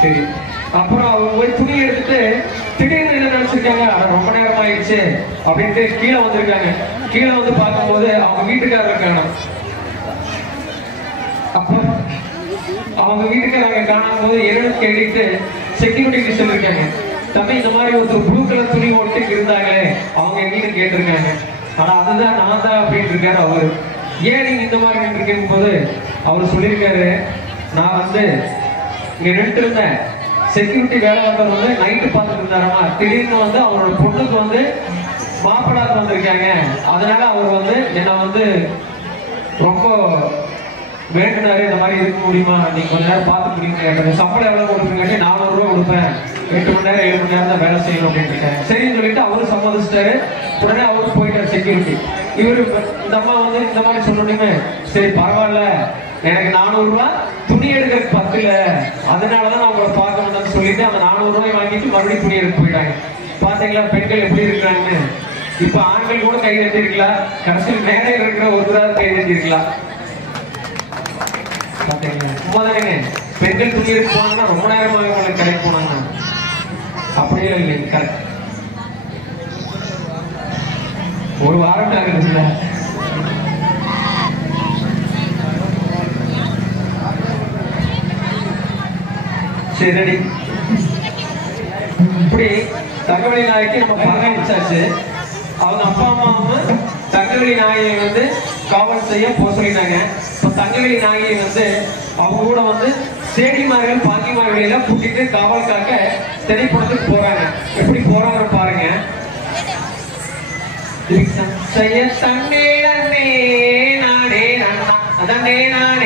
சரி. அப்புறம் அவங்க போய் துணி எடுத்துட்டு திடீர்னு என்ன நினைச்சிருக்காங்க, ரொம்ப நேரம் ஆயிடுச்சு அப்படின்ட்டு கீழே வந்திருக்காங்க. கீழே வந்து பார்க்கும்போது அவங்க வீட்டுக்காரர் இருக்காங்க. அப்ப அவங்க வீட்டுக்காரங்க காணும் போது என்னன்னு கேட்டுட்டு செக்யூரிட்டி சொல்லிருக்காங்க, தம்பி இந்த மாதிரி ஒருத்தர் ப்ளூ கலர் துணி ஓட்டு இருந்தாங்களே அவங்க எங்கன்னு கேட்டிருக்காங்க. ஆனா அதுதான் நான் தான் அப்படின்னு இருக்காரு அவரு. ஏன் நீங்க இந்த மாதிரி நின்றுருக்கும் போது அவர் சொல்லியிருக்காரு, நான் வந்து இங்க நின்று இருந்தேன், செக்யூரிட்டி வேலை வந்தவர் வந்து நைட்டு பார்த்துட்டு இருந்தாராமா, திடீர்னு வந்து அவரோட பொண்ணுக்கு வந்து மாப்பிள்ளாக்கு வந்திருக்காங்க, அதனால அவர் வந்து என்ன வந்து ரொம்ப வேண்டுனாரு, இந்த மாதிரி இருக்க முடியுமா, நீங்க கொஞ்ச நேரம் பார்த்து முடியுங்க, சம்பளம் எவ்வளவு கொடுப்பீங்க, 400 ரூபாய் கொடுப்பேன், 8 மணி நேரம் 7 மணி நேரம் தான் வேலை செய்யணும் அப்படின்னு இருக்காங்க. சரின்னு சொல்லிட்டு அவரு சம்மதிச்சிட்டாரு. உடனே அவரு போயிட்டாரு செக்யூரிட்டி. இவரு இந்த அம்மா வந்து இந்த மாதிரி சொல்லணுமே, சரி பரவாயில்ல, எனக்கு 400 ரூபாய் துணி எடுக்கிறதுக்கு பத்துல, அதனாலதான் நான் உங்களை பார்க்க முடியும்னு சொல்லிட்டு அந்த 400 ரூபாய் வாங்கிட்டு மறுபடியும் துணி எடுக்க போயிட்டாங்க. பாத்தீங்களா பெண்கள் எப்படி இருக்கிறாங்கன்னு. இப்ப ஆண்கள் கூட கை தட்டிருக்கலாம், கடைசியில் மேலே இருக்கிற ஒருத்தராக கை தட்டிருக்கலாம். பாத்தீங்களா உண்மைதானே, பெண்கள் துணி எடுக்க போனாங்கன்னா ரொம்ப நேரமாக உங்களுக்கு கடைக்கு போனாங்க, அப்படியே இல்லை. கரெக்ட், ஒரு வாரம் ஆகுதுல்ல. சரி, இப்படி தங்கவழி நாய்க்கு நம்ம பராமரிச்சாச்சு. அவங்க அப்பா அம்மாவும் தங்கவழி நாயை வந்து காவல் செய்ய போக சொல்லிட்டாங்க. இப்போ தங்கவழி நாயை வந்து அவங்க கூட வந்து சேடிமார்கள் பாக்கிமார்கள் எல்லாம் கூட்டிட்டு காவல் காக்க திரைப்படத்துக்கு போறாங்க. எப்படி போறாங்க பாருங்க. தன்னே நானே நானே